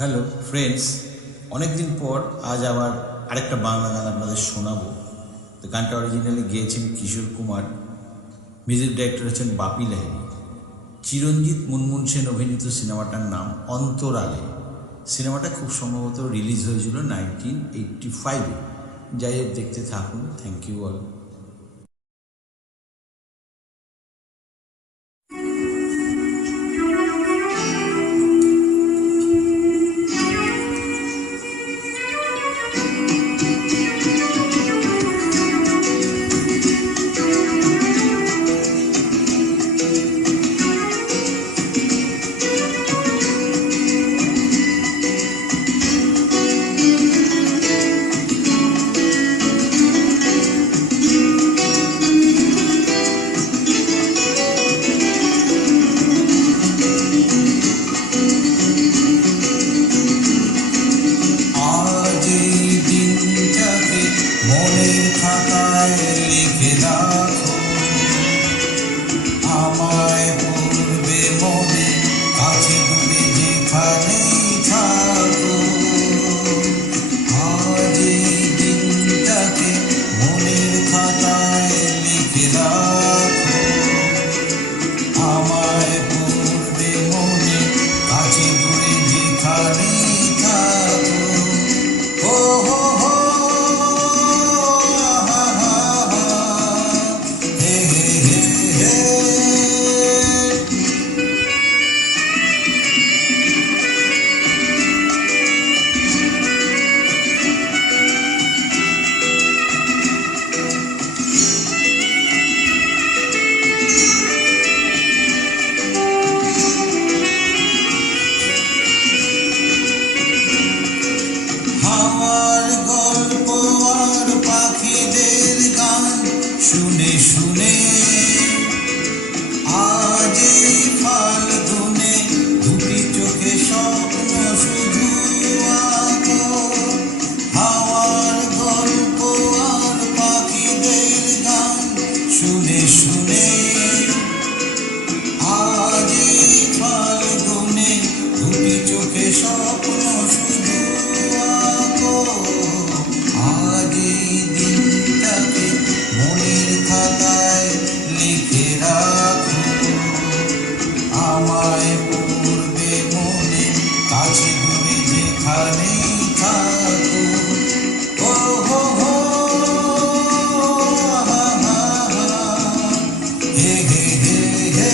Hello friends, অনেকদিন পর আজ আবার আরেকটা বাংলা গান আপনাদের শোনাবো। তো গানটা অরিজিনালি গেয়েছেন কিশোর কুমার, মিউজিক ডাইরেক্টর হচ্ছেন বাপি লাহিড়ী। চিরঞ্জিত মুনমুন সেন অভিনীত সিনেমাটার নাম অন্তরালে। সিনেমাটা খুব সম্ভবত রিলিজ হয়েছিল 1985-এ। যাই হোক, দেখতে থাকুন। Thank you all. আমায় পূর্বে মনে কাছে দূরে যেখানেই থাকো, আজ এই দিনটাকে মনের খাতায় লিখে রাখো। আমায় পূর্বে মনে কাছে দূরে যেখানেই থাকো। ও হো হো শুনে শুনে আজ এই ফাল্গুনে দুটি চোখে স্বপ্ন শুধু আঁকো। হাওয়ার গল্প আর পাখিদের গান শুনে শুনে আজ এই ফাল্গুনে দুটি চোখে স্বপ্ন শুধু আঁকো। আজ এই দিনটাকে মনের খাতায় লিখে রাখো। আমায় পূর্বে মনে কাছে দূরে যেখানেই থাকো। ও হো হো হে হে হে হে।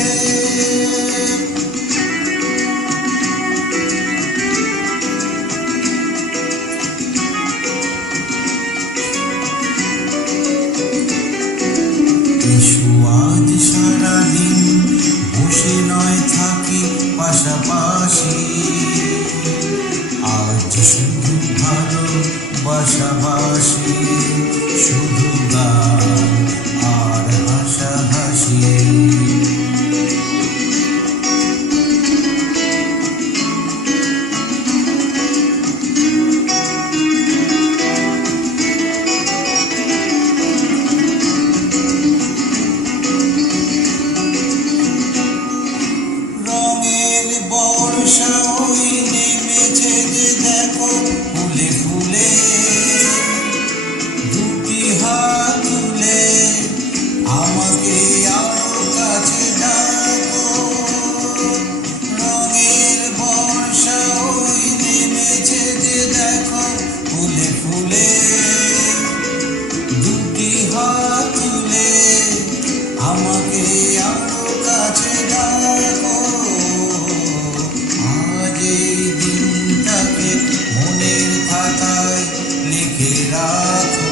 আজ সারাদিন বসে নয় থাকি পাশাপাশি, আজ শুধু ভালো বাসাবাসি, শুধু গান আর হাসাহাসি। বর্ষা ওই নেমেছে যে দেখো ফুলে ফুলে, দুটি হাত তুলে আমাকে আরো কাছে ডাকো। রঙের বর্ষা ওই নেমেছে যে দেখো ফুলে ফুলে, দুটি হাত তুলে আমাকে আরো কাছে ডাকো। মনের খাতায় লিখে রাখো।